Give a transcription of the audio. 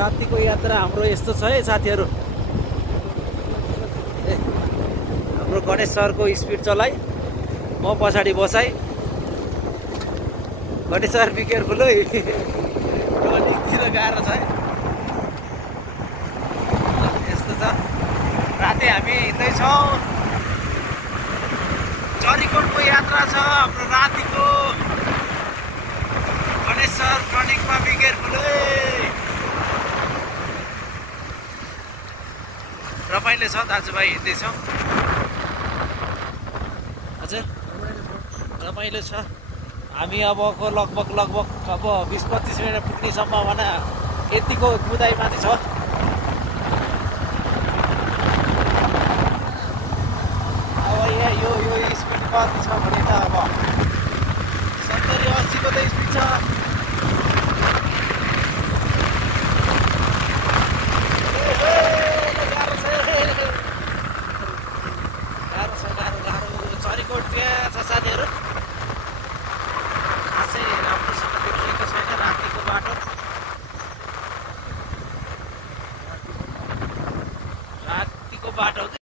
रातिको यात्रा हाम्रो यस्तो छ है साथीहरू। हाम्रो गणेश सरको स्पिड चलाइ, म पछाडि बसाइ। गणेश सर बी केयरफुल है, अलिकतिर गाह्रो छ है। यस्तो छ, राति हामी हिँड्दैछौँ। चरीकोटको यात्रा छ हाम्रो रातिको। गणेश सर टर्निङमा बी केयरफुल है। रमाइलो छ दाजुभाइ, हिँड्दैछौँ। हजुर रमाइलो छ। हामी अबको लगभग अब 20-25 मिनट पुग्ने सम्भावना यतिको बुदाइमाथि छ। अब यहाँ यो स्पिड कति छ भने त अब 70-80 को त स्पिड छ। गाह्रो छ, चरीकोट त्यहाँ छ